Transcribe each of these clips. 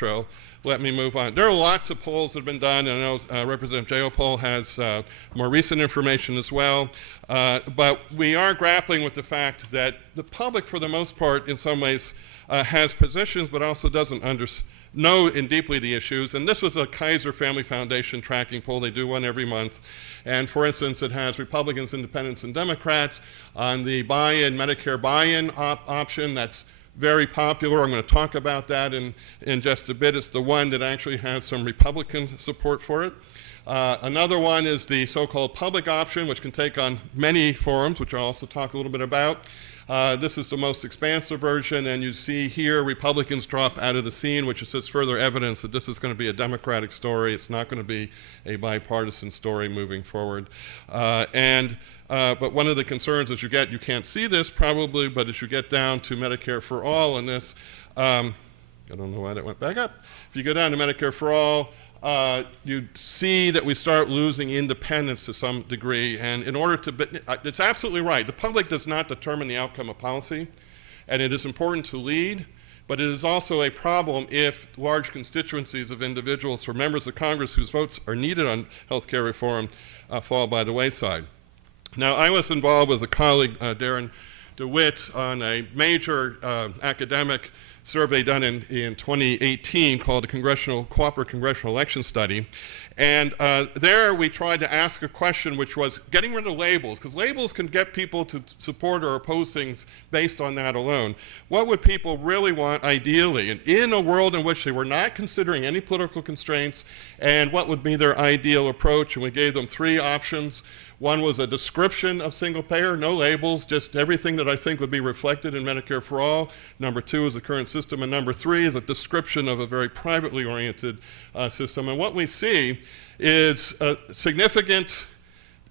intro, let me move on. There are lots of polls that have been done, and I know Representative Jayapal has more recent information as well. But we are grappling with the fact that the public, for the most part, in some ways, has positions, but also doesn't know in deeply the issues. And this was a Kaiser Family Foundation tracking poll. They do one every month. And for instance, it has Republicans, Independents, and Democrats on the buy-in, Medicare buy-in option. That's very popular. I'm going to talk about that in just a bit. It's the one that actually has some Republican support for it. Another one is the so-called public option, which can take on many forms, which I'll also talk a little bit about. This is the most expansive version, and you see here Republicans drop out of the scene, which is just further evidence that this is going to be a Democratic story. It's not going to be a bipartisan story moving forward. But one of the concerns as you can't see this probably, but as you get down to Medicare for All in this, I don't know why that went back up. If you go down to Medicare for All, you see that we start losing independence to some degree, and in order to, it's absolutely right, the public does not determine the outcome of policy, and it is important to lead, but it is also a problem if large constituencies of individuals or members of Congress whose votes are needed on health care reform fall by the wayside. Now, I was involved with a colleague, Darren DeWitt, on a major academic survey done in 2018 called the Cooperative Congressional Election Study. And there we tried to ask a question which was getting rid of labels, because labels can get people to support or oppose things based on that alone. What would people really want ideally? And in a world in which they were not considering any political constraints, and what would be their ideal approach? And we gave them three options. One was a description of single payer, no labels, just everything that I think would be reflected in Medicare for All. Number two is the current system, and number three is a description of a very privately oriented system. And what we see is a significant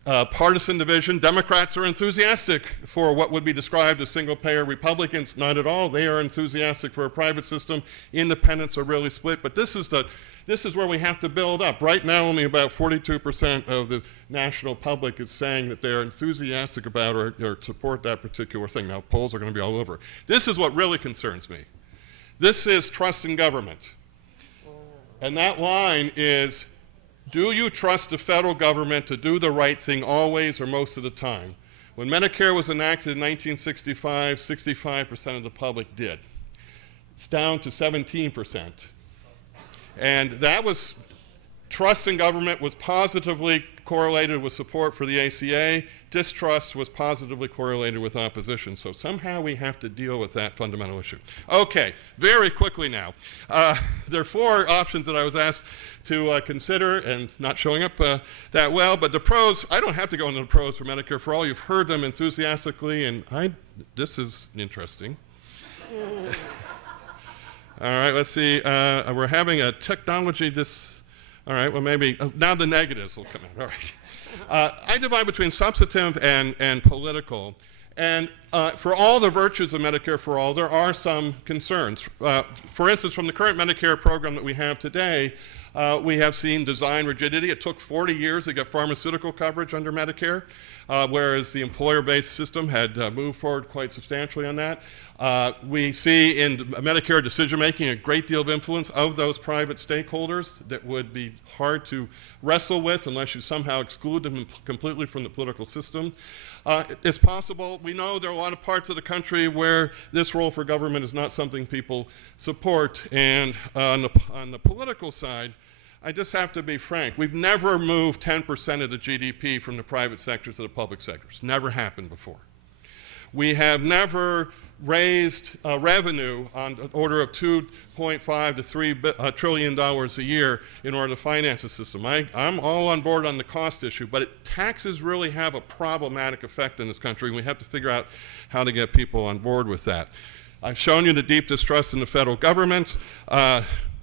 partisan division. Democrats are enthusiastic for what would be described as single payer. Republicans, not at all. They are enthusiastic for a private system. Independents are really split. But this is where we have to build up. Right now, only about 42% of the national public is saying that they're enthusiastic about or support that particular thing. Now, polls are going to be all over. This is what really concerns me. This is trust in government. And that line is, do you trust the federal government to do the right thing always or most of the time? When Medicare was enacted in 1965, 65% of the public did. It's down to 17%. And that was, trust in government was positively correlated with support for the ACA. Distrust was positively correlated with opposition. So somehow we have to deal with that fundamental issue. Okay, very quickly now. There are four options that I was asked to consider, and not showing up that well, but the pros, I don't have to go into the pros for Medicare for All. You've heard them enthusiastically, and this is interesting. All right, let's see. We're having a technology all right, well maybe, now the negatives will come out. All right. I divide between substantive and political. And for all the virtues of Medicare for All, there are some concerns. For instance, from the current Medicare program that we have today, we have seen design rigidity. It took 40 years to get pharmaceutical coverage under Medicare, whereas the employer-based system had moved forward quite substantially on that. We see in Medicare decision-making a great deal of influence of those private stakeholders that would be hard to wrestle with unless you somehow exclude them completely from the political system. It's possible, we know there are a lot of parts of the country where this role for government is not something people support, and on the political side, I just have to be frank. We've never moved 10% of the GDP from the private sector to the public sector. It's never happened before. We have never raised revenue on the order of $2.5 to $3 trillion a year in order to finance the system. I'm all on board on the cost issue, but taxes really have a problematic effect in this country, and we have to figure out how to get people on board with that. I've shown you the deep distrust in the federal government.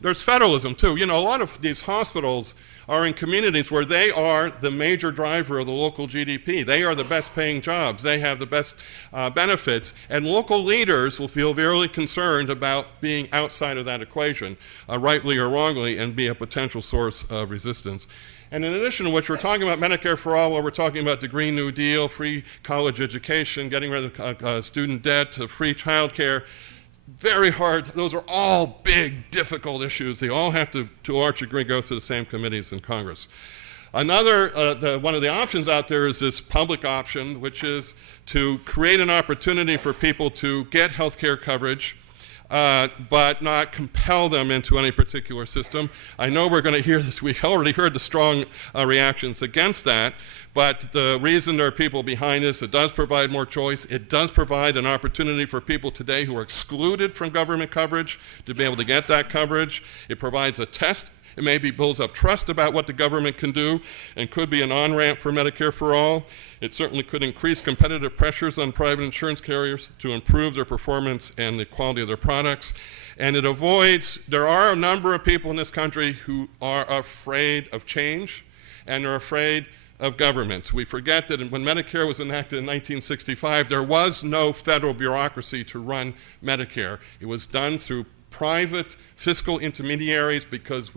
There's federalism too. You know, a lot of these hospitals are in communities where they are the major driver of the local GDP. They are the best paying jobs. They have the best benefits. And local leaders will feel very concerned about being outside of that equation, rightly or wrongly, and be a potential source of resistance. And in addition to which, we're talking about Medicare for All, where we're talking about the Green New Deal, free college education, getting rid of student debt, free child care. very hard. Those are all big, difficult issues. They all have to a large degree, go through the same committees in Congress. Another, one of the options out there is this public option, which is to create an opportunity for people to get health care coverage, but not compel them into any particular system. I know we're going to hear this. We've already heard the strong reactions against that, but the reason there are people behind this, it does provide more choice. It does provide an opportunity for people today who are excluded from government coverage to be able to get that coverage. It provides a test. It maybe builds up trust about what the government can do and could be an on-ramp for Medicare for all. It certainly could increase competitive pressures on private insurance carriers to improve their performance and the quality of their products. And it avoids, there are a number of people in this country who are afraid of change and are afraid of government. We forget that when Medicare was enacted in 1965, there was no federal bureaucracy to run Medicare. It was done through private fiscal intermediaries because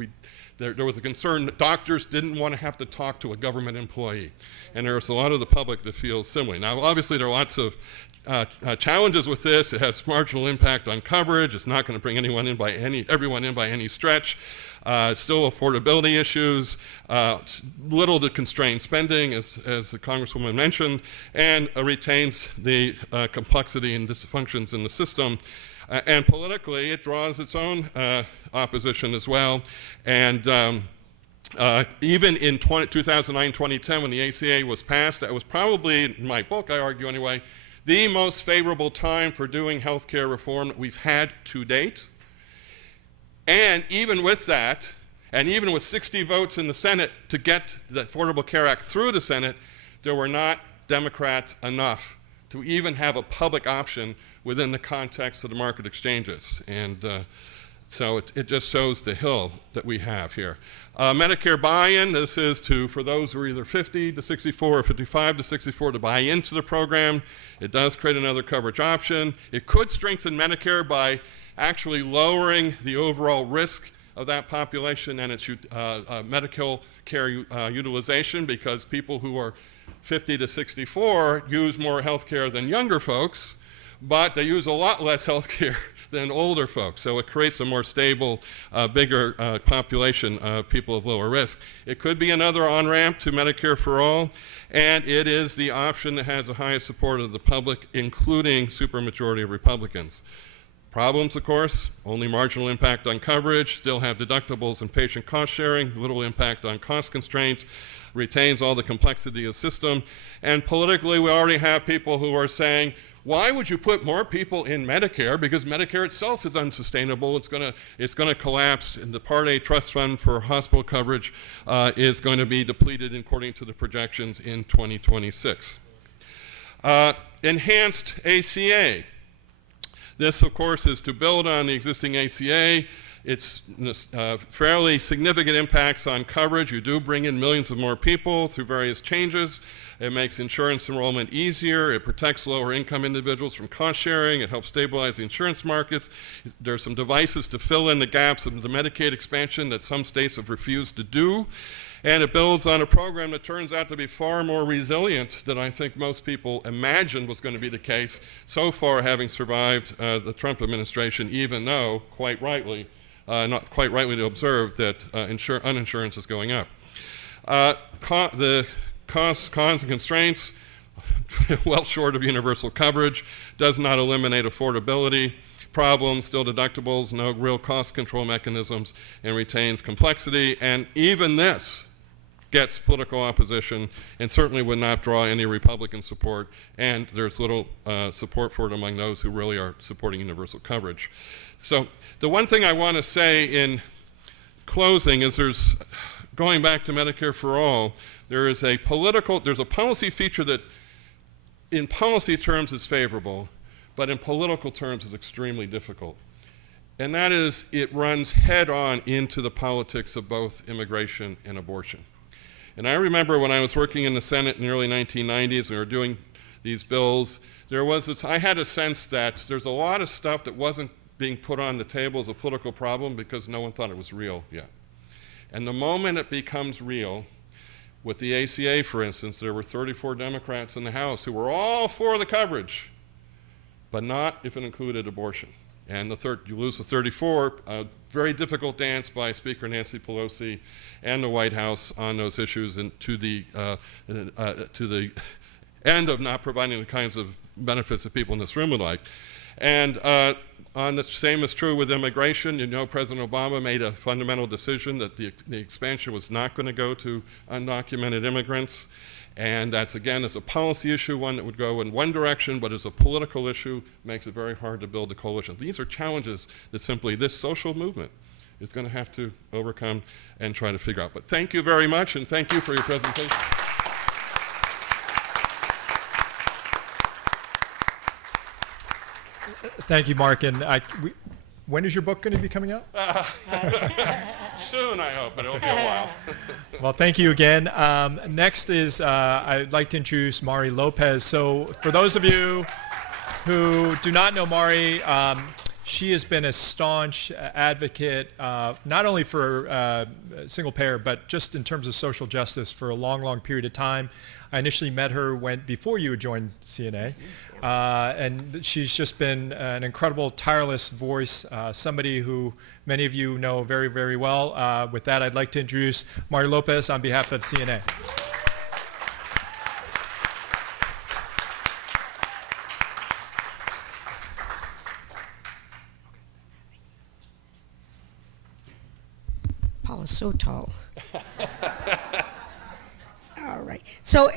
there was a concern that doctors didn't want to have to talk to a government employee. And there's a lot of the public that feels similarly. Now, obviously, there are lots of challenges with this. It has marginal impact on coverage. It's not going to bring everyone in by any stretch. Still affordability issues, little to constrain spending, as the Congresswoman mentioned, and retains the complexity and dysfunctions in the system. And politically, it draws its own opposition as well. And even in 2009-2010, when the ACA was passed, that was probably, in my book, I argue anyway, the most favorable time for doing health care reform that we've had to date. And even with that, and even with 60 votes in the Senate to get the Affordable Care Act through the Senate, there were not Democrats enough to even have a public option within the context of the market exchanges. And so it just shows the hill that we have here. Medicare buy-in, this is for those who are either 50 to 64 or 55 to 64 to buy into the program. It does create another coverage option. It could strengthen Medicare by actually lowering the overall risk of that population and its medical care utilization, because people who are 50 to 64 use more health care than younger folks, but they use a lot less health care than older folks. So it creates a more stable, bigger population of people of lower risk. It could be another on-ramp to Medicare for all, and it is the option that has the highest support of the public, including supermajority of Republicans. Problems, of course, only marginal impact on coverage, still have deductibles and patient cost sharing, little impact on cost constraints, retains all the complexity of the system. And politically, we already have people who are saying, why would you put more people in Medicare? Because Medicare itself is unsustainable. It's going to collapse, and the Part A trust fund for hospital coverage is going to be depleted according to the projections in 2026. Enhanced ACA. This, of course, is to build on the existing ACA. It's fairly significant impacts on coverage. You do bring in millions of more people through various changes. It makes insurance enrollment easier. It protects lower income individuals from cost sharing. It helps stabilize the insurance markets. There's some devices to fill in the gaps of the Medicaid expansion that some states have refused to do. And it builds on a program that turns out to be far more resilient than I think most people imagined was going to be the case, so far having survived the Trump administration, even though, quite rightly, not quite rightly to observe that uninsurance is going up. The cons and constraints, well short of universal coverage, does not eliminate affordability problems, still deductibles, no real cost control mechanisms, and retains complexity. And even this gets political opposition and certainly would not draw any Republican support, and there's little support for it among those who really are supporting universal coverage. So the one thing I want to say in closing is going back to Medicare for all, there's a policy feature that in policy terms is favorable, but in political terms is extremely difficult. And that is, it runs head on into the politics of both immigration and abortion. And I remember when I was working in the Senate in the early 1990s, we were doing these bills, I had a sense that there's a lot of stuff that wasn't being put on the table as a political problem because no one thought it was real yet. And the moment it becomes real, with the ACA, for instance, there were 34 Democrats in the House who were all for the coverage, but not if it included abortion. And you lose the 34. Very difficult dance by Speaker Nancy Pelosi and the White House on those issues, and to the end of not providing the kinds of benefits that people in this room would like. And on the same is true with immigration. You know, President Obama made a fundamental decision that the expansion was not going to go to undocumented immigrants. And that's, again, as a policy issue, one that would go in one direction, but as a political issue, makes it very hard to build a coalition. These are challenges that simply this social movement is going to have to overcome and try to figure out. But thank you very much, and thank you for your presentation. Thank you, Mark. And when is your book going to be coming out? Soon, I hope, but it'll be a while. Well, thank you again. Next is, I'd like to introduce Mari Lopez. So for those of you who do not know Mari, she has been a staunch advocate, not only for single payer, but just in terms of social justice for a long, long period of time. I initially met her before you had joined CNA. And she's just been an incredible, tireless voice, somebody who many of you know very, very well. With that, I'd like to introduce Mari Lopez on behalf of CNA. Paul is so tall. All right. So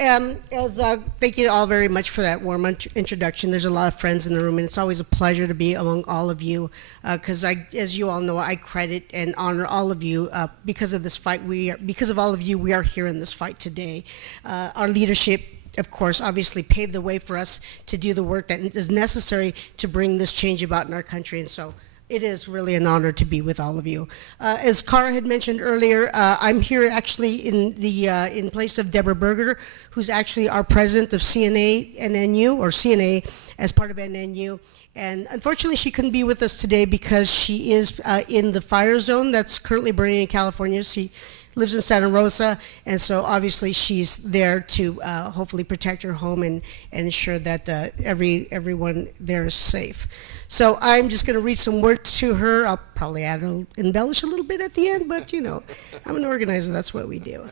thank you all very much for that warm introduction. There's a lot of friends in the room, and it's always a pleasure to be among all of you, because as you all know, I credit and honor all of you because of this fight. Because of all of you, we are here in this fight today. Our leadership, of course, obviously paved the way for us to do the work that is necessary to bring this change about in our country, and so it is really an honor to be with all of you. As Cara had mentioned earlier, I'm here actually in place of Deborah Berger, who's actually our president of CNA NNU, or CNA as part of NNU. And unfortunately, she couldn't be with us today because she is in the fire zone that's currently burning in California. She lives in Santa Rosa, and so obviously she's there to hopefully protect her home and ensure that everyone there is safe. So I'm just going to read some words to her. I'll probably embellish a little bit at the end, but you know, I'm an organizer, that's what we do.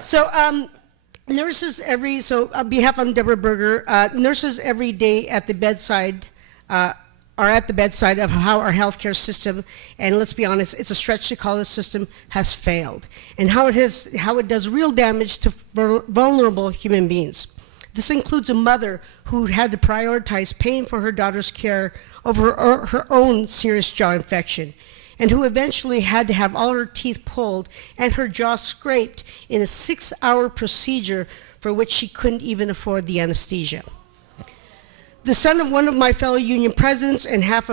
So nurses on behalf of Deborah Berger, nurses every day at the bedside are at the bedside of how our healthcare system, and let's be honest, it's a stretch to call this system, has failed, and how it does real damage to vulnerable human beings. This includes a mother who had to prioritize paying for her daughter's care over her own serious jaw infection, and who eventually had to have all her teeth pulled and her jaw scraped in a 6-hour procedure for which she couldn't even afford the anesthesia. The son of one of my fellow union presidents and had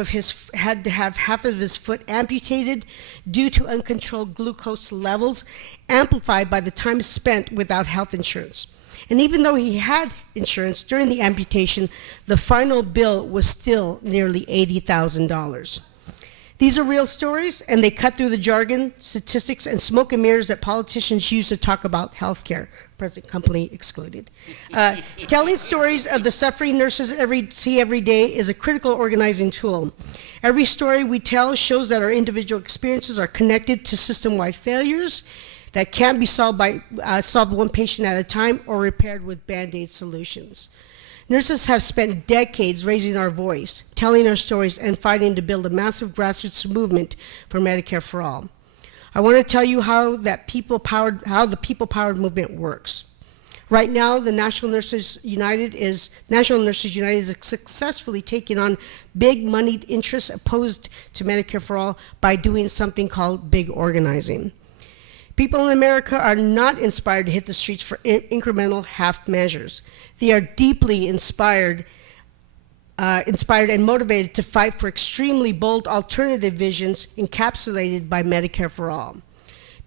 to have half of his foot amputated due to uncontrolled glucose levels, amplified by the time spent without health insurance. And even though he had insurance during the amputation, the final bill was still nearly $80,000. These are real stories, and they cut through the jargon, statistics, and smoke and mirrors that politicians use to talk about healthcare, present company excluded. Telling stories of the suffering nurses see every day is a critical organizing tool. Every story we tell shows that our individual experiences are connected to system-wide failures that can't be solved one patient at a time or repaired with Band-Aid solutions. Nurses have spent decades raising our voice, telling our stories, and fighting to build a massive grassroots movement for Medicare for All. I want to tell you how the people-powered movement works. Right now, the National Nurses United is successfully taking on big moneyed interests opposed to Medicare for All by doing something called big organizing. People in America are not inspired to hit the streets for incremental half measures. They are deeply inspired and motivated to fight for extremely bold alternative visions encapsulated by Medicare for All.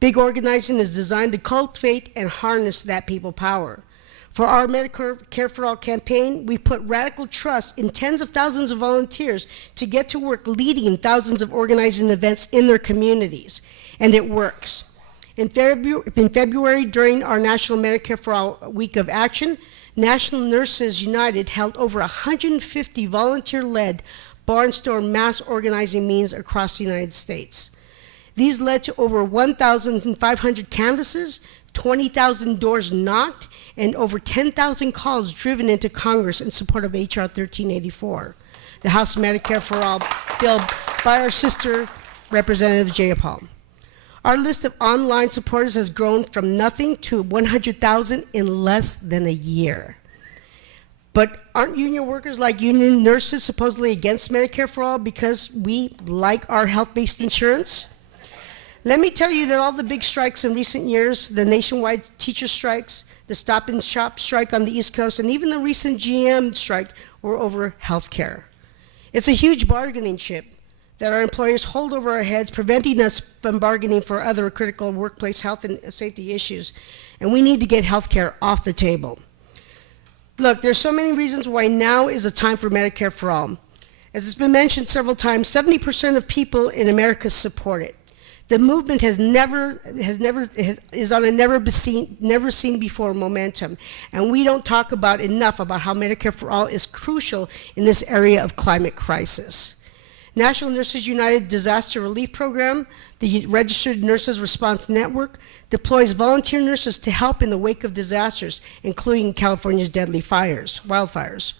Big organizing is designed to cultivate and harness that people power. For our Medicare for All campaign, we put radical trust in tens of thousands of volunteers to get to work leading thousands of organizing events in their communities, and it works. In February, during our National Medicare for All Week of Action, National Nurses United held over 150 volunteer-led barnstorm mass organizing meetings across the United States. These led to over 1,500 canvasses, 20,000 doors knocked, and over 10,000 calls driven into Congress in support of H.R. 1384, the House Medicare for All bill by our sister, Representative Jayapal. Our list of online supporters has grown from nothing to 100,000 in less than a year. But aren't union workers like union nurses supposedly against Medicare for All because we like our health-based insurance? Let me tell you that all the big strikes in recent years, the nationwide teacher strikes, the Stop and Shop strike on the East Coast, and even the recent GM strike were over health care. It's a huge bargaining chip that our employers hold over our heads, preventing us from bargaining for other critical workplace health and safety issues. And we need to get health care off the table. Look, there's so many reasons why now is the time for Medicare for All. As it's been mentioned several times, 70% of people in America support it. The movement is on a never seen before momentum, and we don't talk about enough about how Medicare for All is crucial in this area of climate crisis. National Nurses United Disaster Relief Program, the Registered Nurses Response Network, deploys volunteer nurses to help in the wake of disasters, including California's deadly wildfires.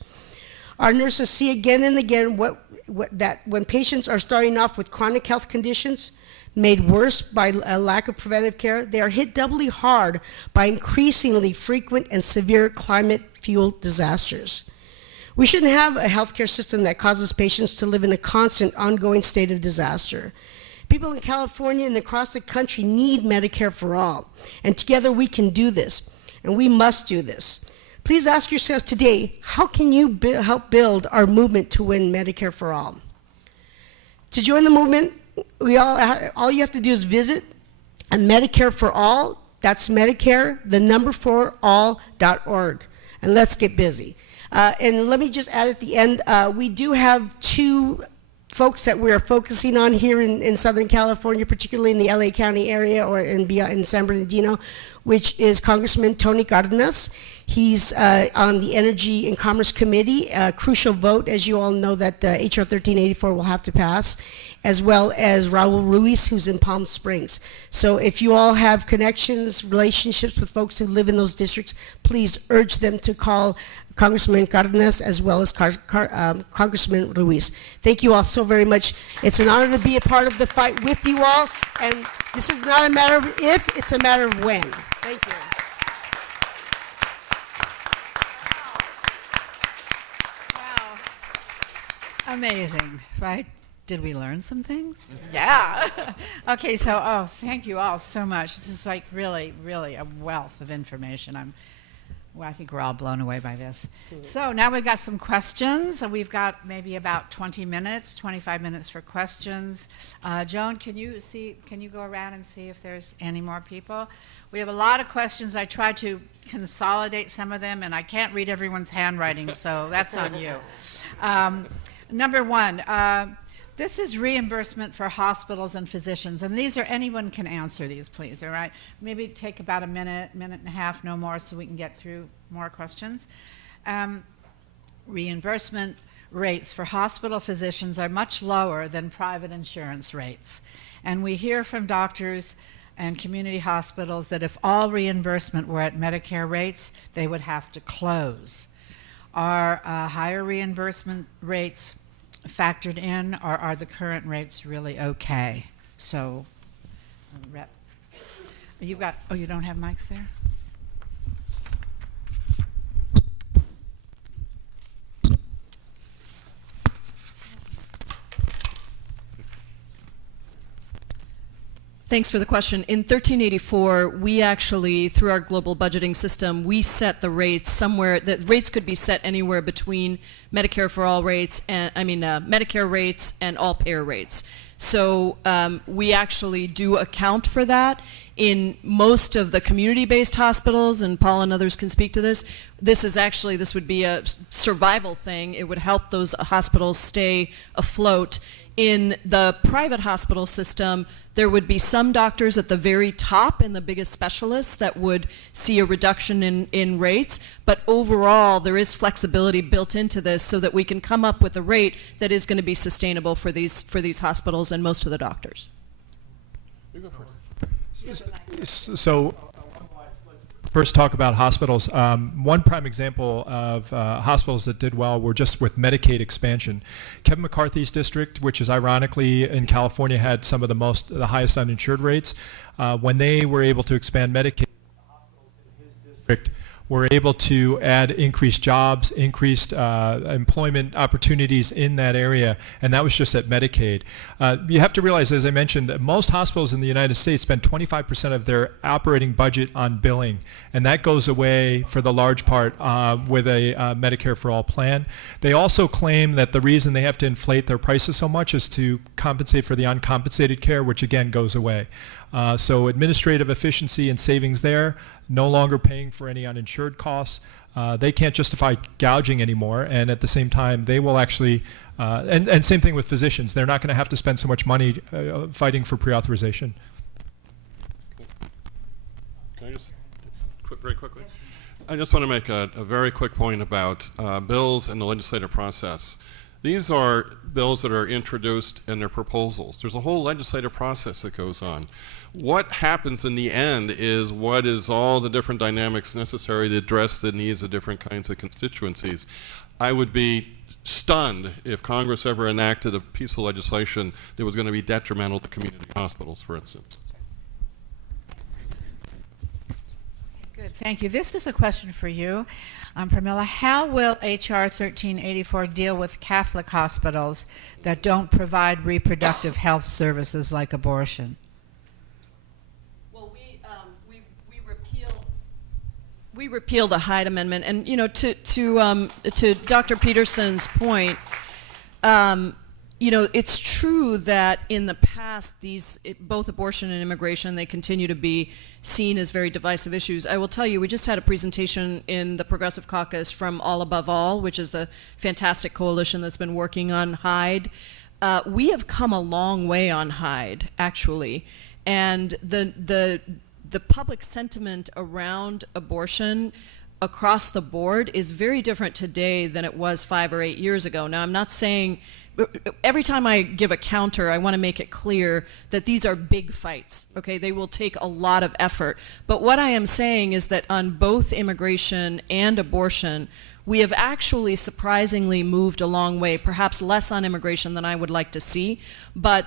Our nurses see again and again that when patients are starting off with chronic health conditions, made worse by a lack of preventive care, they are hit doubly hard by increasingly frequent and severe climate-fueled disasters. We shouldn't have a healthcare system that causes patients to live in a constant, ongoing state of disaster. People in California and across the country need Medicare for All, and together we can do this, and we must do this. Please ask yourself today, how can you help build our movement to win Medicare for All? To join the movement, all you have to do is visit a Medicare for All, that's Medicare, the number 4 all.org, and let's get busy. And let me just add at the end, we do have 2 folks that we're focusing on here in Southern California, particularly in the LA County area or in San Bernardino, which is Congressman Tony Cardenas. He's on the Energy and Commerce Committee, a crucial vote, as you all know, that H.R. 1384 will have to pass, as well as Raul Ruiz, who's in Palm Springs. So if you all have connections, relationships with folks who live in those districts, please urge them to call Congressman Cardenas as well as Congressman Ruiz. Thank you all so very much. It's an honor to be a part of the fight with you all, and this is not a matter of if, it's a matter of when. Thank you. Amazing, right? Did we learn some things? Yeah. Okay, so, thank you all so much. This is like really, really a wealth of information. I think we're all blown away by this. So now we've got some questions. We've got maybe about 20 minutes, 25 minutes for questions. Joan, can you go around and see if there's any more people? We have a lot of questions. I tried to consolidate some of them, and I can't read everyone's handwriting, so that's on you. Number 1, this is reimbursement for hospitals and physicians, and these are, anyone can answer these, please, all right? Maybe take about a minute and a half, no more, so we can get through more questions. Reimbursement rates for hospital physicians are much lower than private insurance rates, and we hear from doctors and community hospitals that if all reimbursement were at Medicare rates, they would have to close. Are higher reimbursement rates factored in, or are the current rates really okay? So, Rep, you've got, oh, you don't have mics there? Thanks for the question. In 1384, we actually, through our global budgeting system, we set the rates somewhere, the rates could be set anywhere between Medicare for all rates and, Medicare rates and all payer rates. So we actually do account for that in most of the community-based hospitals, and Paul and others can speak to this. This would be a survival thing. It would help those hospitals stay afloat In the private hospital system, there would be some doctors at the very top and the biggest specialists that would see a reduction in rates, but overall there is flexibility built into this so that we can come up with a rate that is going to be sustainable for these hospitals and most of the doctors. So first talk about hospitals. One prime example of hospitals that did well were just with Medicaid expansion. Kevin McCarthy's district, which is ironically in California, had some of the highest uninsured rates. When they were able to expand Medicaid, the hospitals in his district were able to add increased jobs, increased employment opportunities in that area, and that was just at Medicaid. You have to realize, as I mentioned, that most hospitals in the United States spend 25% of their operating budget on billing, and that goes away for the large part with a Medicare for All plan. They also claim that the reason they have to inflate their prices so much is to compensate for the uncompensated care, which again goes away. So administrative efficiency and savings there, no longer paying for any uninsured costs. They can't justify gouging anymore, and at the same time, they will actually, and same thing with physicians, they're not going to have to spend so much money fighting for pre-authorization. Can I just, very quickly? I just want to make a very quick point about bills and the legislative process. These are bills that are introduced and they're proposals. There's a whole legislative process that goes on. What happens in the end is what is all the different dynamics necessary to address the needs of different kinds of constituencies. I would be stunned if Congress ever enacted a piece of legislation that was going to be detrimental to community hospitals, for instance. Good, thank you. This is a question for you, Pramila. How will H.R. 1384 deal with Catholic hospitals that don't provide reproductive health services like abortion? Well, we repeal the Hyde Amendment, and to Dr. Peterson's point, it's true that in the past, both abortion and immigration, they continue to be seen as very divisive issues. I will tell you, we just had a presentation in the Progressive Caucus from All Above All, which is the fantastic coalition that's been working on Hyde. We have come a long way on Hyde, actually, and the public sentiment around abortion across the board is very different today than it was 5 or 8 years ago. Now, I'm not saying, every time I give a counter, I want to make it clear that these are big fights, okay? They will take a lot of effort. But what I am saying is that on both immigration and abortion, we have actually surprisingly moved a long way, perhaps less on immigration than I would like to see. But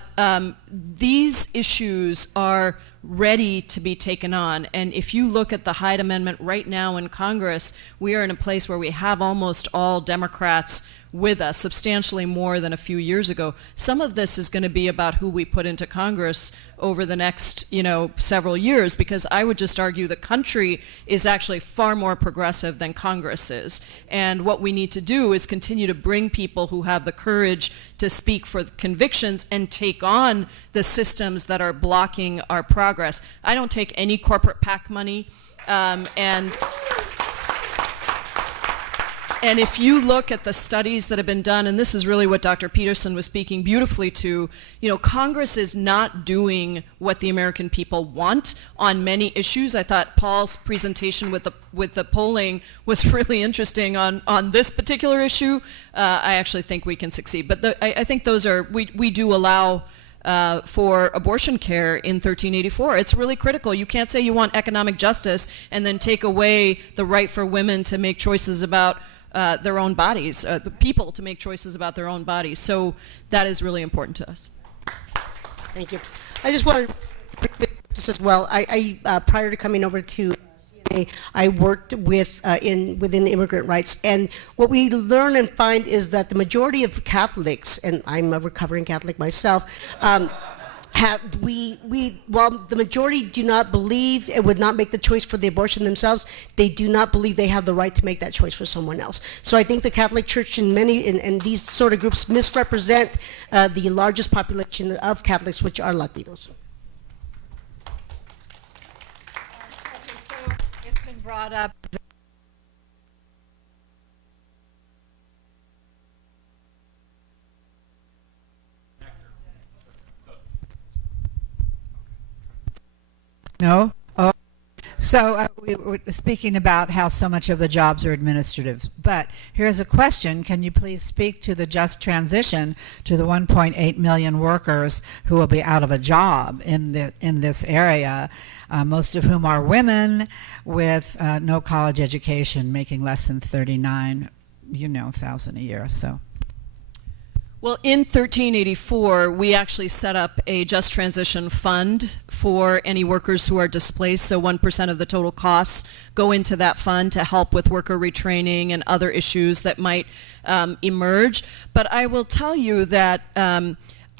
these issues are ready to be taken on. And if you look at the Hyde Amendment right now in Congress, we are in a place where we have almost all Democrats with us, substantially more than a few years ago. Some of this is going to be about who we put into Congress over the next, several years, because I would just argue the country is actually far more progressive than Congress is. And what we need to do is continue to bring people who have the courage to speak for convictions and take on the systems that are blocking our progress. I don't take any corporate PAC money, and if you look at the studies that have been done, and this is really what Dr. Peterson was speaking beautifully to, Congress is not doing what the American people want on many issues. I thought Paul's presentation with the polling was really interesting on this particular issue. I actually think we can succeed. But I think those are, we do allow for abortion care in 1384. It's really critical. You can't say you want economic justice and then take away the right for women to make choices about their own bodies, the people to make choices about their own bodies. So that is really important to us. Thank you. I just wanted to this as well. I prior to coming over to CNA, I worked within immigrant rights, and what we learn and find is that the majority of Catholics, and I'm a recovering Catholic myself, while the majority do not believe and would not make the choice for the abortion themselves, they do not believe they have the right to make that choice for someone else. So I think the Catholic Church and these sort of groups misrepresent the largest population of Catholics, which are Latinos. Okay, so it's been brought up. No? Oh. So we were speaking about how so much of the jobs are administrative. But here's a question. Can you please speak to the just transition to the 1.8 million workers who will be out of a job in this area, most of whom are women with no college education, making less than 39,000 a year. So. Well, in 1384, we actually set up a just transition fund for any workers who are displaced. So 1% of the total costs go into that fund to help with worker retraining and other issues that might emerge. But I will tell you that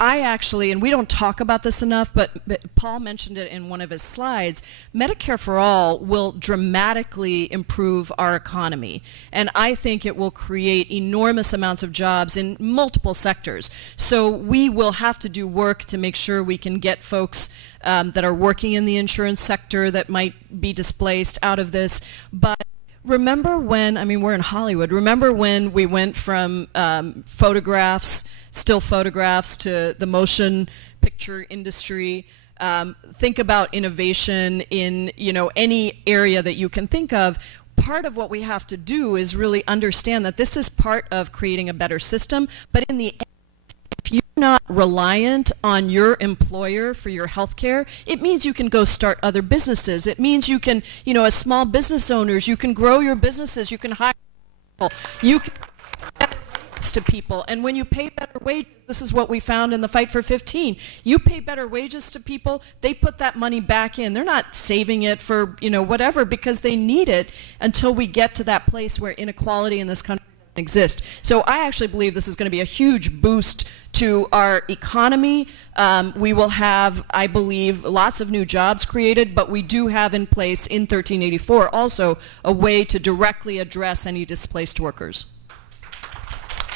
I actually, and we don't talk about this enough, but Paul mentioned it in one of his slides, Medicare for All will dramatically improve our economy. And I think it will create enormous amounts of jobs in multiple sectors. So we will have to do work to make sure we can get folks that are working in the insurance sector that might be displaced out of this. But remember when, I mean, we're in Hollywood, remember when we went from photographs, still photographs, to the motion picture industry? Think about innovation in, any area that you can think of. Part of what we have to do is really understand that this is part of creating a better system, but in the end, if you're not reliant on your employer for your health care, it means you can go start other businesses. It means you can, as small business owners, you can grow your businesses, you can hire people, you can pay better wages to people. And when you pay better wages, this is what we found in the Fight for 15. You pay better wages to people, they put that money back in. They're not saving it for, whatever, because they need it until we get to that place where inequality in this country exist. So I actually believe this is going to be a huge boost to our economy. We will have, I believe, lots of new jobs created, but we do have in place in 1384 also a way to directly address any displaced workers.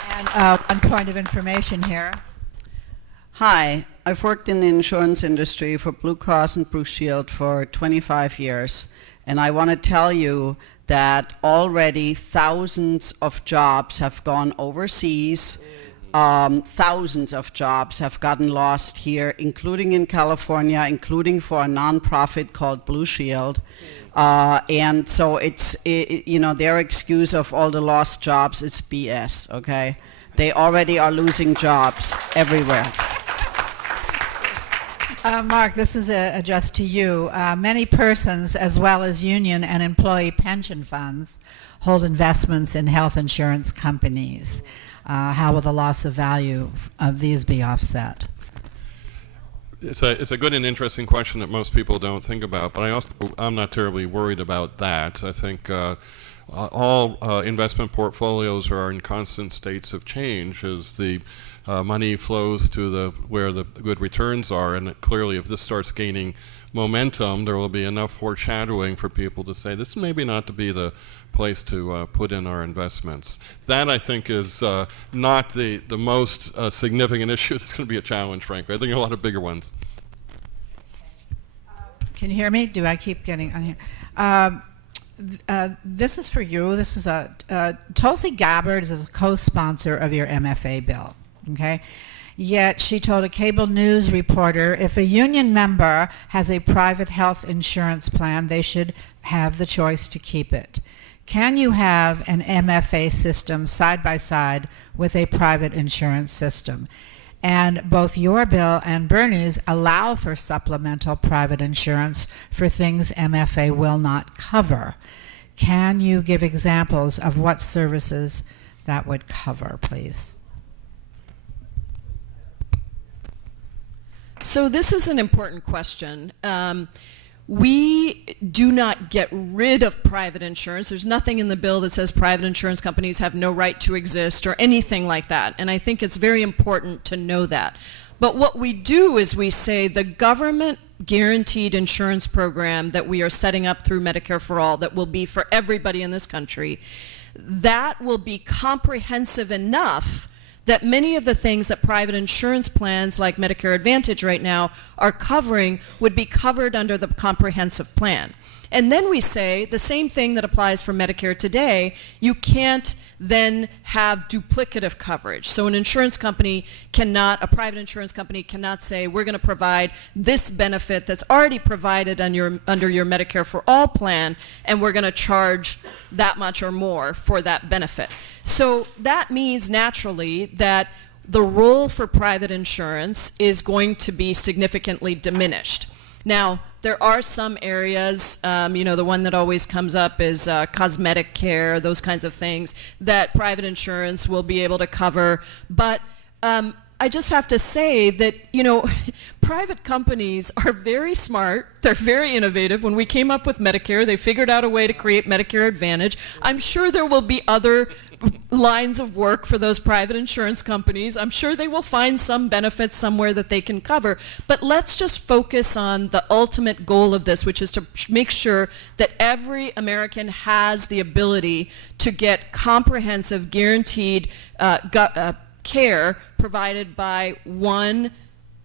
And one point of information here. Hi, I've worked in the insurance industry for Blue Cross and Blue Shield for 25 years, and I want to tell you that already thousands of jobs have gone overseas. Thousands of jobs have gotten lost here, including in California, including for a nonprofit called Blue Shield. And so it's, their excuse of all the lost jobs is BS, okay? They already are losing jobs everywhere. Mark, this is addressed to you. Many persons, as well as union and employee pension funds, hold investments in health insurance companies. How will the loss of value of these be offset? It's a good and interesting question that most people don't think about, but I'm not terribly worried about that. I think all investment portfolios are in constant states of change as the money flows to where the good returns are, and clearly if this starts gaining momentum, there will be enough foreshadowing for people to say this maybe not to be the place to put in our investments. That, I think, is not the most significant issue. It's going to be a challenge, frankly. I think a lot of bigger ones. Can you hear me? Do I keep getting on here? This is for you. This is Tulsi Gabbard is a co-sponsor of your MFA bill. Okay, yet she told a cable news reporter if a union member has a private health insurance plan, they should have the choice to keep it. Can you have an MFA system side by side with a private insurance system? And both your bill and Bernie's allow for supplemental private insurance for things MFA will not cover. Can you give examples of what services that would cover, please? So this is an important question. We do not get rid of private insurance. There's nothing in the bill that says private insurance companies have no right to exist or anything like that. And I think it's very important to know that. But what we do is we say the government guaranteed insurance program that we are setting up through Medicare for All, that will be for everybody in this country, that will be comprehensive enough that many of the things that private insurance plans like Medicare Advantage right now are covering would be covered under the comprehensive plan. And then we say the same thing that applies for Medicare today, you can't then have duplicative coverage. So an insurance company cannot, a private insurance company cannot say, we're going to provide this benefit that's already provided under your Medicare for All plan, and we're going to charge that much or more for that benefit. So that means naturally that the role for private insurance is going to be significantly diminished. Now, there are some areas, the one that always comes up is cosmetic care, those kinds of things that private insurance will be able to cover. But I just have to say that, private companies are very smart. They're very innovative. When we came up with Medicare, they figured out a way to create Medicare Advantage. I'm sure there will be other lines of work for those private insurance companies. I'm sure they will find some benefits somewhere that they can cover. But let's just focus on the ultimate goal of this, which is to make sure that every American has the ability to get comprehensive, guaranteed care provided by one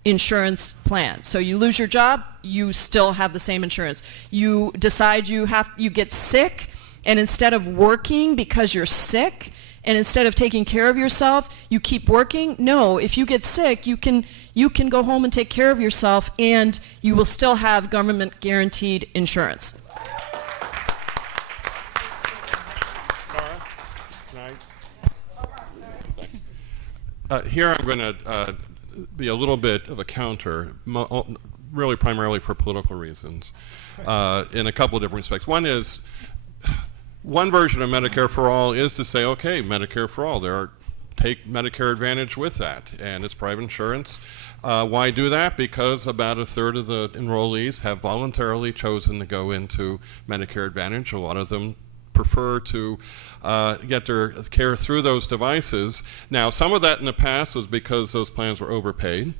insurance plan. So you lose your job, you still have the same insurance. You decide you get sick, and instead of working because you're sick, and instead of taking care of yourself, you keep working. No, if you get sick, you can go home and take care of yourself, and you will still have government guaranteed insurance. Here I'm going to be a little bit of a counter, really primarily for political reasons, in a couple of different respects. One is, one version of Medicare for All is to say, okay, Medicare for All, take Medicare Advantage with that, and it's private insurance. Why do that? Because about a third of the enrollees have voluntarily chosen to go into Medicare Advantage. A lot of them prefer to get their care through those devices. Now, some of that in the past was because those plans were overpaid,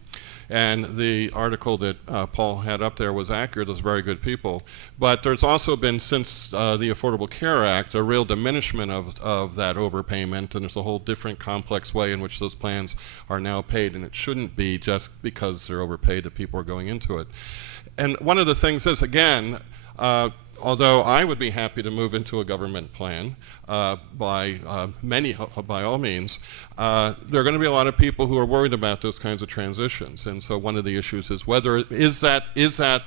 and the article that Paul had up there was accurate. Those very good people. But there's also been, since the Affordable Care Act, a real diminishment of that overpayment, and there's a whole different complex way in which those plans are now paid, and it shouldn't be just because they're overpaid that people are going into it. And one of the things is, again, although I would be happy to move into a government plan by all means, there are going to be a lot of people who are worried about those kinds of transitions. And so one of the issues is whether is that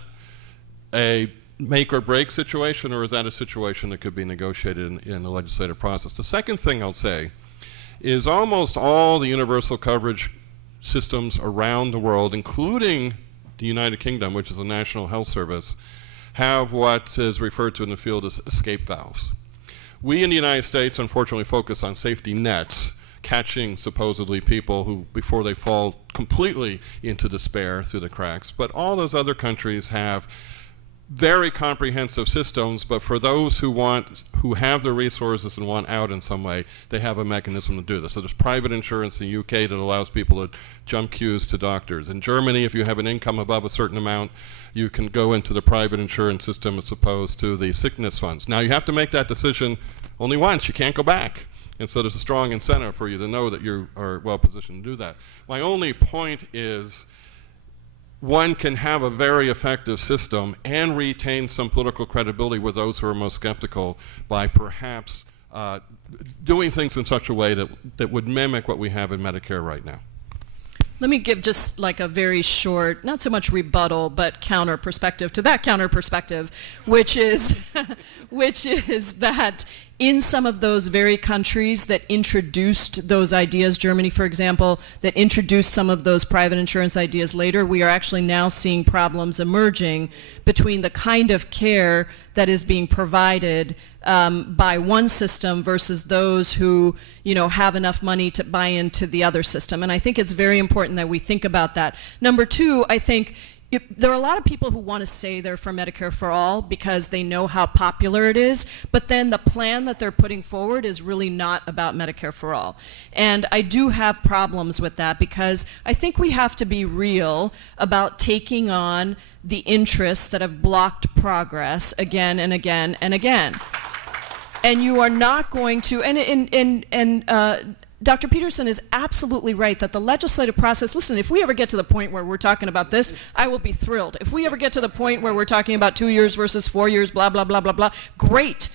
a make or break situation, or is that a situation that could be negotiated in the legislative process? The second thing I'll say is almost all the universal coverage systems around the world, including the United Kingdom, which is a national health service, have what is referred to in the field as escape valves. We in the United States unfortunately focus on safety nets, catching supposedly people who, before they fall completely into despair through the cracks. But all those other countries have very comprehensive systems, but for those who have the resources and want out in some way, they have a mechanism to do this. So there's private insurance in the UK that allows people to jump queues to doctors. In Germany, if you have an income above a certain amount, you can go into the private insurance system as opposed to the sickness funds. Now, you have to make that decision only once. You can't go back. And so there's a strong incentive for you to know that you are well positioned to do that. My only point is, one can have a very effective system and retain some political credibility with those who are most skeptical by perhaps doing things in such a way that would mimic what we have in Medicare right now. Let me give just like a very short, not so much rebuttal, but counter perspective to that counter perspective, which is that in some of those very countries that introduced those ideas, Germany, for example, that introduced some of those private insurance ideas later, we are actually now seeing problems emerging between the kind of care that is being provided by one system versus those who, have enough money to buy into the other system. And I think it's very important that we think about that. Number two, I think there are a lot of people who want to say they're for Medicare for All because they know how popular it is, but then the plan that they're putting forward is really not about Medicare for All. And I do have problems with that because I think we have to be real about taking on the interests that have blocked progress again and again and again. And you are not going to, Dr. Peterson is absolutely right that the legislative process, listen, if we ever get to the point where we're talking about this, I will be thrilled. If we ever get to the point where we're talking about 2 years versus 4 years, blah, blah, blah, blah, blah, great,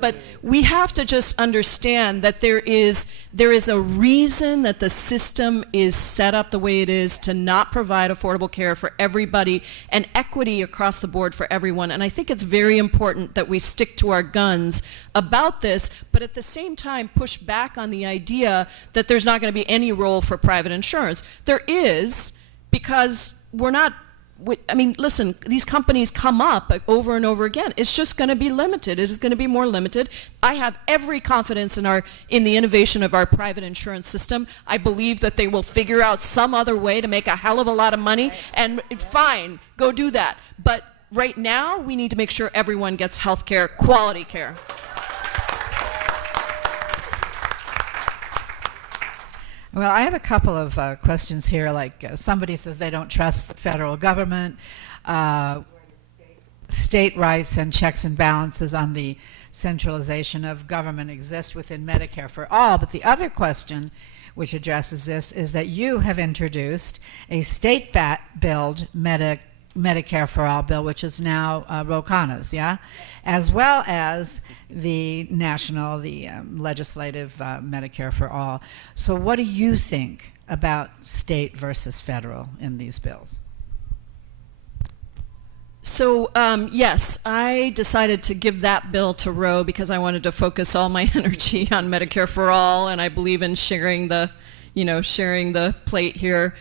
but we have to just understand that there is a reason that the system is set up the way it is to not provide affordable care for everybody and equity across the board for everyone. And I think it's very important that we stick to our guns about this, but at the same time push back on the idea that there's not going to be any role for private insurance. There is, because listen, these companies come up over and over again. It's just going to be limited. It is going to be more limited. I have every confidence in the innovation of our private insurance system. I believe that they will figure out some other way to make a hell of a lot of money, and fine, go do that. But right now, we need to make sure everyone gets health care, quality care. Well, I have a couple of questions here. Like somebody says they don't trust the federal government, state rights and checks and balances on the centralization of government exist within Medicare for All. But the other question, which addresses this, is that you have introduced a state-billed Medicare for All bill, which is now Ro Khanna's, yeah? As well as the national, legislative Medicare for All. So what do you think about state versus federal in these bills? So yes, I decided to give that bill to Ro because I wanted to focus all my energy on Medicare for All, and I believe in sharing the plate here.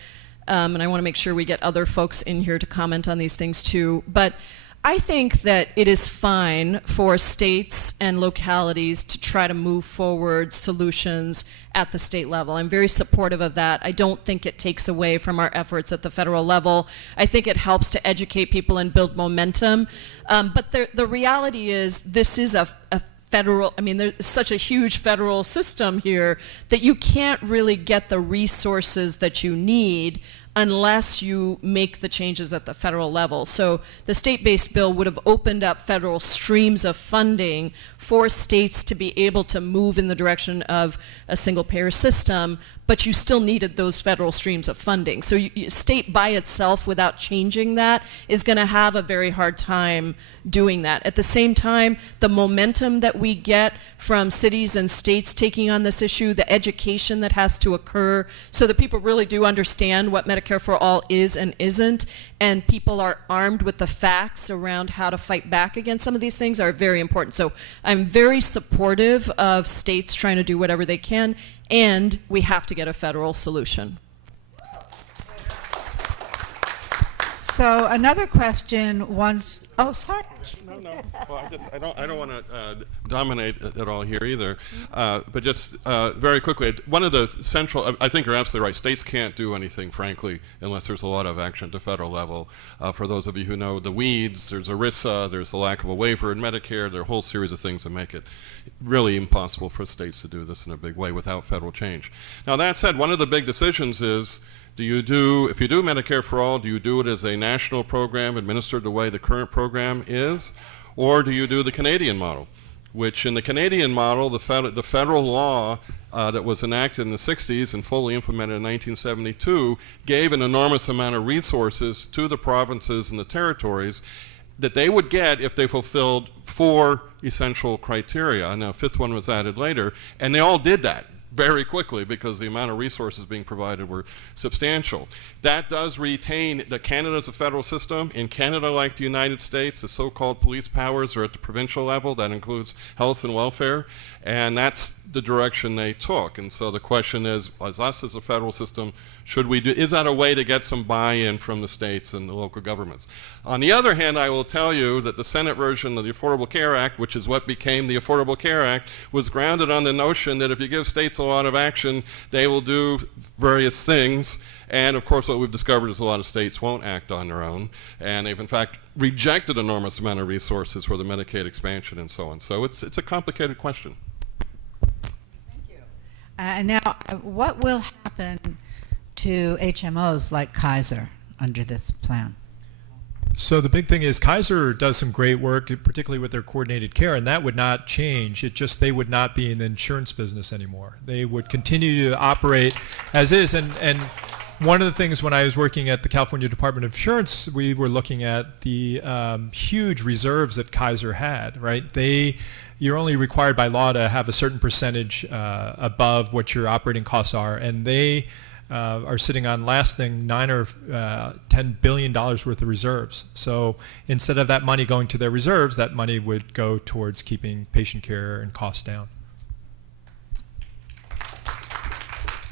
And I want to make sure we get other folks in here to comment on these things too. But I think that it is fine for states and localities to try to move forward solutions at the state level. I'm very supportive of that. I don't think it takes away from our efforts at the federal level. I think it helps to educate people and build momentum. But the reality is this is a federal, there's such a huge federal system here that you can't really get the resources that you need unless you make the changes at the federal level. So the state-based bill would have opened up federal streams of funding for states to be able to move in the direction of a single-payer system, but you still needed those federal streams of funding. So state by itself, without changing that, is going to have a very hard time doing that. At the same time, the momentum that we get from cities and states taking on this issue, the education that has to occur so that people really do understand what Medicare for All is and isn't, and people are armed with the facts around how to fight back against some of these things are very important. So I'm very supportive of states trying to do whatever they can, and we have to get a federal solution. So another question once, oh, sorry. No. Well, I don't want to dominate it all here either. But just very quickly, one of the central, I think you're absolutely right. States can't do anything, frankly, unless there's a lot of action at the federal level. For those of you who know the weeds, there's ERISA, there's the lack of a waiver in Medicare, there are a whole series of things that make it really impossible for states to do this in a big way without federal change. Now, that said, one of the big decisions is, if you do Medicare for All, do you do it as a national program administered the way the current program is, or do you do the Canadian model? Which in the Canadian model, the federal law that was enacted in the 60s and fully implemented in 1972 gave an enormous amount of resources to the provinces and the territories that they would get if they fulfilled 4 essential criteria. Now, a 5th one was added later, and they all did that very quickly because the amount of resources being provided were substantial. That does retain that Canada's a federal system. In Canada, like the United States, the so-called police powers are at the provincial level. That includes health and welfare, and that's the direction they took. And so the question is, as us as a federal system, is that a way to get some buy-in from the states and the local governments? On the other hand, I will tell you that the Senate version of the Affordable Care Act, which is what became the Affordable Care Act, was grounded on the notion that if you give states a lot of action, they will do various things. And of course, what we've discovered is a lot of states won't act on their own, and they've in fact rejected an enormous amount of resources for the Medicaid expansion and so on. So it's a complicated question. Thank you. Now, what will happen to HMOs like Kaiser under this plan? So the big thing is Kaiser does some great work, particularly with their coordinated care, and that would not change. It just they would not be in the insurance business anymore. They would continue to operate as is. And one of the things when I was working at the California Department of Insurance, we were looking at the huge reserves that Kaiser had, right? You're only required by law to have a certain percentage above what your operating costs are, and they are sitting on last thing $9 or $10 billion worth of reserves. So instead of that money going to their reserves, that money would go towards keeping patient care and costs down.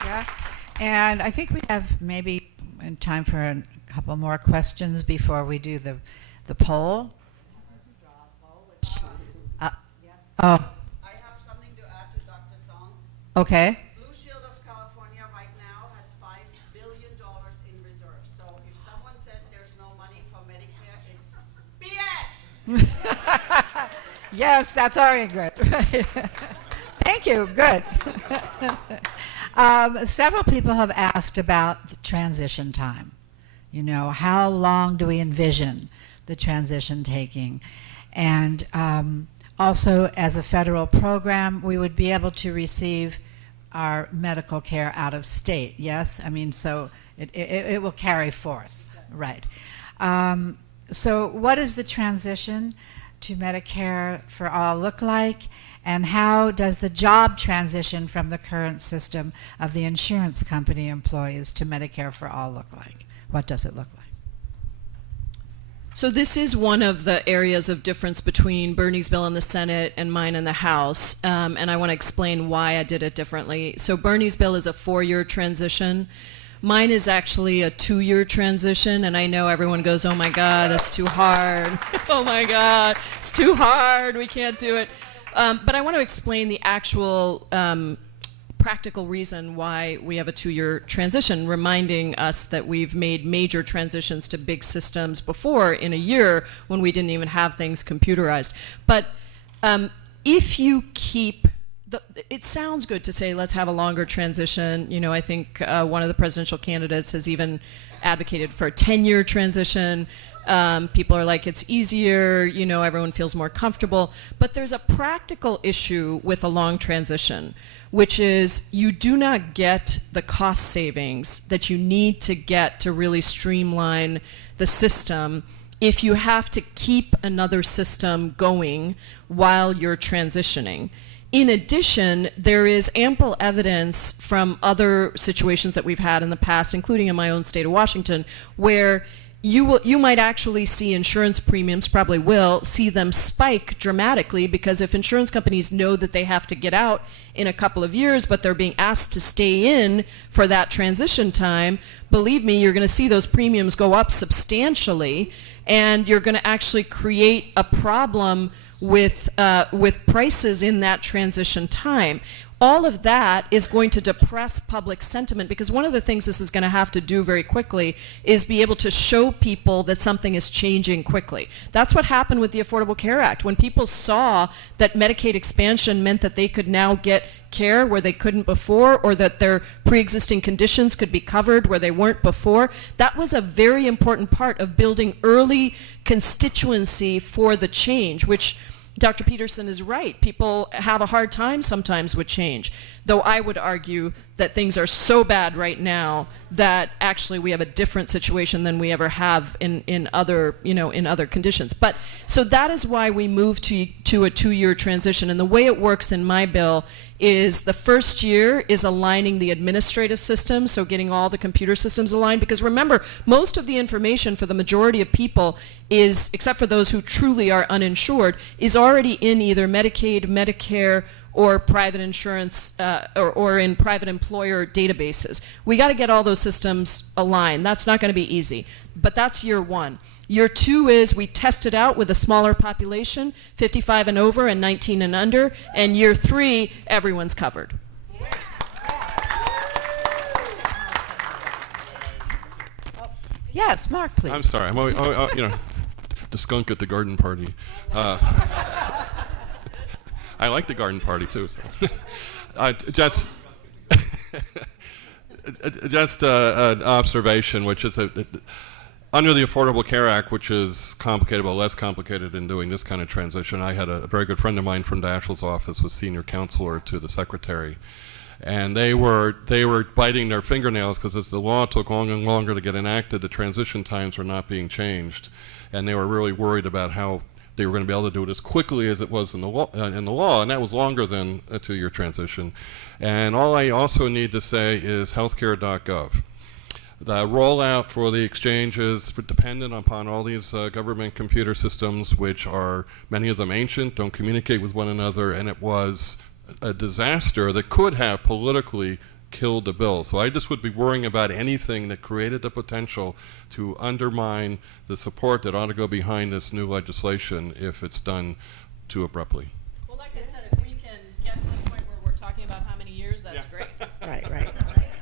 Yeah, and I think we have maybe time for a couple more questions before we do the poll. Oh, I have something to add to Dr. Song. okay. Blue Shield of California right now has $5 billion in reserves. So if someone says there's no money for Medicare, it's BS. Yes, that's already good. Thank you. Good. Several people have asked about the transition time. You know, how long do we envision the transition taking? And also, as a federal program, we would be able to receive our medical care out of state. Yes, I mean, so it will carry forth, right? So, what does the transition to Medicare for all look like, and how does the job transition from the current system of the insurance company employees to Medicare for all look like? What does it look like? So this is one of the areas of difference between Bernie's bill in the Senate and mine in the House, and I want to explain why I did it differently. So Bernie's bill is a 4-year transition. Mine is actually a 2-year transition, and I know everyone goes, oh my God, that's too hard. Oh my God, it's too hard, we can't do it. But I want to explain the actual practical reason why we have a 2-year transition, reminding us that we've made major transitions to big systems before in a year when we didn't even have things computerized. But if you keep, it sounds good to say let's have a longer transition. You know, I think one of the presidential candidates has even advocated for a 10-year transition. People are like, it's easier, you know, everyone feels more comfortable. But there's a practical issue with a long transition, which is you do not get the cost savings that you need to get to really streamline the system if you have to keep another system going while you're transitioning. In addition, there is ample evidence from other situations that we've had in the past, including in my own state of Washington, where you might actually see insurance premiums, probably will, see them spike dramatically, because if insurance companies know that they have to get out in a couple of years, but they're being asked to stay in for that transition time, believe me, you're going to see those premiums go up substantially, and you're going to actually create a problem with prices in that transition time. All of that is going to depress public sentiment, because one of the things this is going to have to do very quickly is be able to show people that something is changing quickly. That's what happened with the Affordable Care Act. When people saw that Medicaid expansion meant that they could now get care where they couldn't before, or that their pre-existing conditions could be covered where they weren't before, that was a very important part of building early constituency for the change, which Dr. Peterson is right. People have a hard time sometimes with change, though I would argue that things are so bad right now that actually we have a different situation than we ever have in other, in other conditions. But so that is why we moved to a 2-year transition. And the way it works in my bill is the first year is aligning the administrative system, so getting all the computer systems aligned, because remember, most of the information for the majority of people is, except for those who truly are uninsured, is already in either Medicaid, Medicare, or private insurance, or in private employer databases. We got to get all those systems aligned. That's not going to be easy, but that's year 1. Year 2 is we test it out with a smaller population, 55 and over and 19 and under, and year 3, everyone's covered. Yes, Mark, please. I'm sorry. I'm always, the skunk at the garden party. I like the garden party too. So. Just an observation, which is under the Affordable Care Act, which is complicated but less complicated in doing this kind of transition, I had a very good friend of mine from Dashiell's office was senior counselor to the secretary. And they were biting their fingernails because as the law took longer and longer to get enacted, the transition times were not being changed. And they were really worried about how they were going to be able to do it as quickly as it was in the law, and that was longer than a 2-year transition. And all I also need to say is healthcare.gov. The rollout for the exchanges dependent upon all these government computer systems, which are many of them ancient, don't communicate with one another, and it was a disaster that could have politically killed the bill. So I just would be worrying about anything that created the potential to undermine the support that ought to go behind this new legislation if it's done too abruptly. Well, like I said, if we can get to the point where we're talking about how many years, that's great. Right.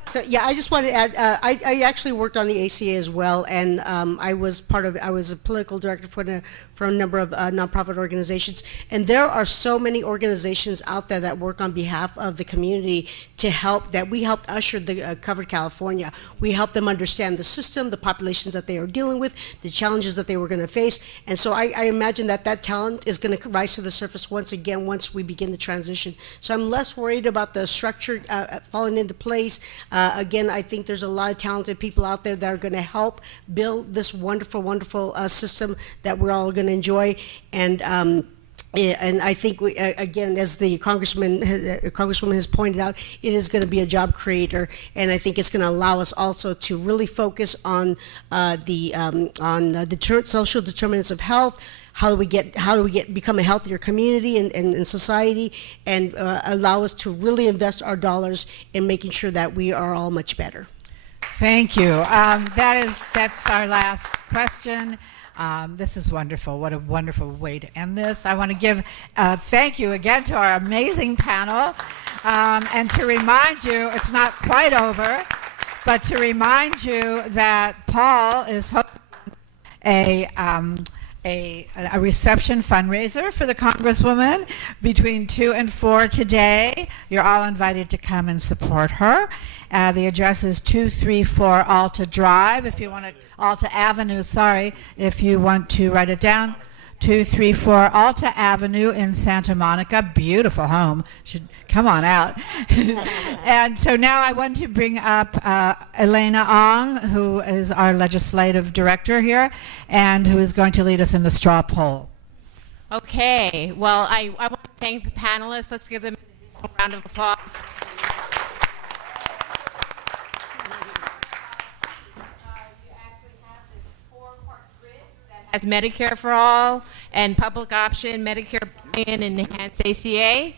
So yeah, I just wanted to add. I actually worked on the ACA as well, and I was a political director for a number of nonprofit organizations. And there are so many organizations out there that work on behalf of the community to help. That we helped usher the Covered California. We helped them understand the system, the populations that they are dealing with, the challenges that they were going to face. And so I imagine that talent is going to rise to the surface once again once we begin the transition. So I'm less worried about the structure falling into place. Again, I think there's a lot of talented people out there that are going to help build this wonderful, wonderful system that we're all going to enjoy. And I think, again, as the Congresswoman has pointed out, it is going to be a job creator, and I think it's going to allow us also to really focus on social determinants of health. How do we become a healthier community and society, and allow us to really invest our dollars in making sure that we are all much better. Thank you. That's our last question. This is wonderful. What a wonderful way to end this. I want to give thank you again to our amazing panel, and to remind you, it's not quite over, but to remind you that Paul is hosting a reception fundraiser for the Congresswoman between 2 and 4 today. You're all invited to come and support her. The address is 234 Alta Drive, if you want to, Alta Avenue, sorry, if you want to write it down. 234 Alta Avenue in Santa Monica. Beautiful home. Should come on out. And so now I want to bring up Elena Ong, who is our legislative director here, and who is going to lead us in the straw poll. Okay. Well, I want to thank the panelists. Let's give them a round of applause. As Medicare for All and Public Option, Medicare Plan, and Enhanced ACA.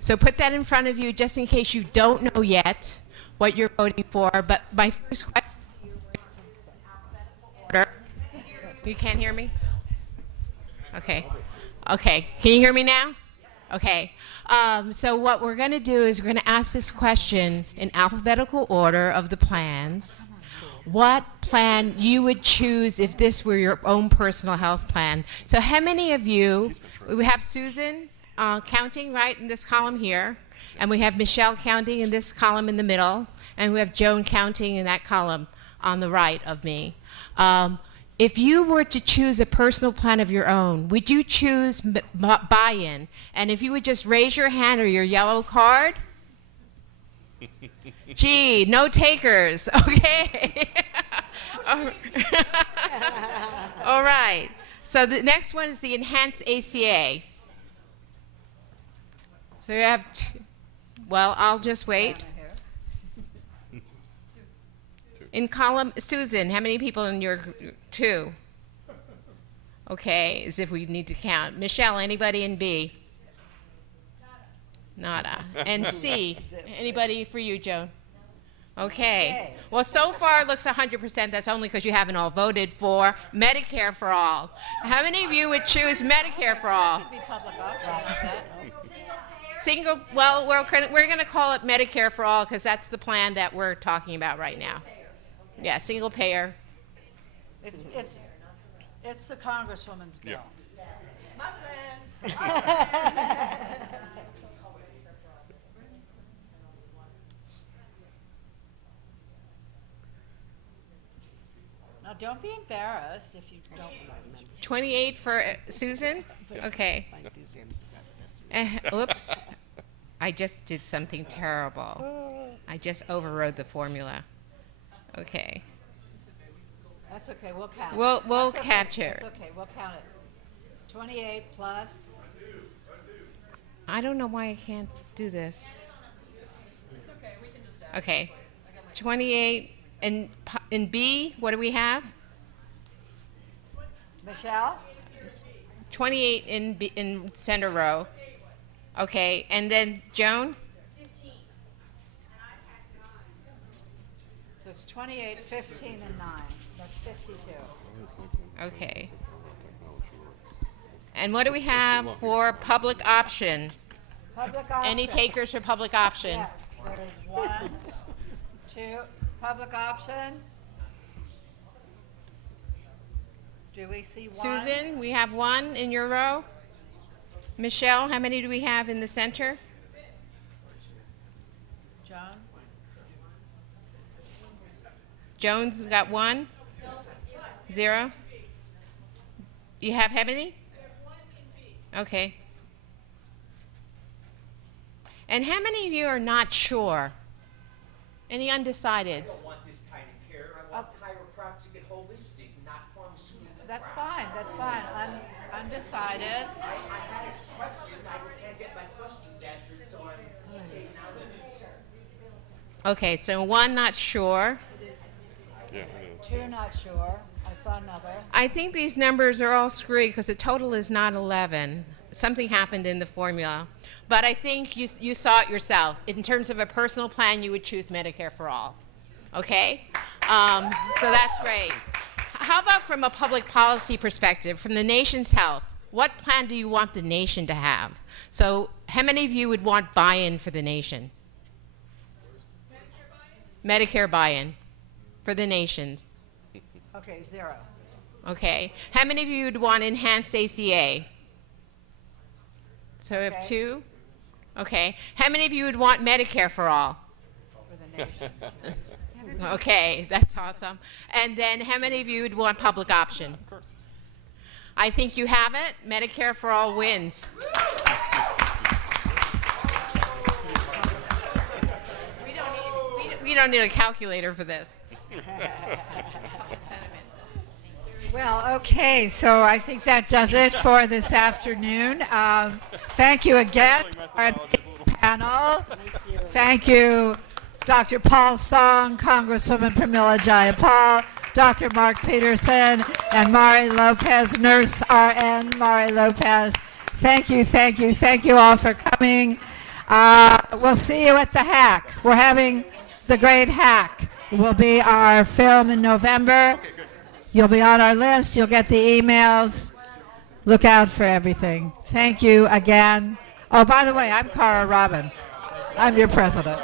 So put that in front of you just in case you don't know yet what you're voting for. But my first question to you is order. You can't hear me? Okay. Okay. Can you hear me now? Okay. So what we're going to do is we're going to ask this question in alphabetical order of the plans. What plan you would choose if this were your own personal health plan. So how many of you, we have Susan counting right in this column here, and we have Michelle counting in this column in the middle, and we have Joan counting in that column on the right of me. If you were to choose a personal plan of your own, would you choose buy-in? And if you would just raise your hand or your yellow card. Gee, no takers. Okay. All right. So the next one is the Enhanced ACA. So you have, well, I'll just wait. In column, Susan, how many people in your 2? Okay, as if we need to count. Michelle, anybody in B? Nada. And C, anybody for you, Joan? Okay. Well, so far it looks 100%. That's only because you haven't all voted for Medicare for All. How many of you would choose Medicare for All? Single, well, we're going to call it Medicare for All because that's the plan that we're talking about right now. Yeah, single payer. It's the Congresswoman's bill. Yeah. My plan. Now don't be embarrassed if you don't. 28 for Susan? Okay. Oops. I just did something terrible. I just overrode the formula. Okay. That's okay, we'll count. We'll That's okay, capture. That's okay, we'll count it. 28 plus. I don't know why I can't do this. It's okay. We can just. Okay. 28 and in B, what do we have? Michelle? 28 in B, in center row. Okay, and then Joan? So it's 28, 15, and 9. That's 52. Okay. And what do we have for public option? Public option. Any takers for public option? Yes, there is 1, 2, public option. Do we see 1? Susan, we have 1 in your row. Michelle, how many do we have in the center? Joan? Jones got 1? 0? You have how many? Okay. And how many of you are not sure? Any undecideds? I don't want this kind of care. I want chiropractic and holistic, not pharmaceutical. That's fine, that's fine. Undecided. I had a question. I can't get my questions answered, so I'm saying now that Okay, so 1 not sure. Yeah, 2 not sure. I saw another. I think these numbers are all screwy because the total is not 11. Something happened in the formula. But I think you saw it yourself. In terms of a personal plan, you would choose Medicare for all. Okay? So that's great. How about from a public policy perspective, from the nation's health? What plan do you want the nation to have? So how many of you would want buy-in for the nation? Medicare buy-in for the nations. Okay, 0. Okay. How many of you would want enhanced ACA? So we have Okay. 2. Okay. How many of you would want Medicare for all? For the nation. Okay, that's awesome. And then how many of you would want public option? I think you have it. Medicare for all wins. We don't need a calculator for this. Well, okay, so I think that does it for this afternoon. Thank you again, our panel. Thank you, Dr. Paul Song, Congresswoman Pramila Jayapal, Dr. Mark Peterson, and Mari Lopez, Nurse RN Mari Lopez. Thank you all for coming. We'll see you at the Hack. We're having the Great Hack. It will be our film in November. You'll be on our list. You'll get the emails. Look out for everything. Thank you again. Oh, by the way, I'm Cara Robin. I'm your president.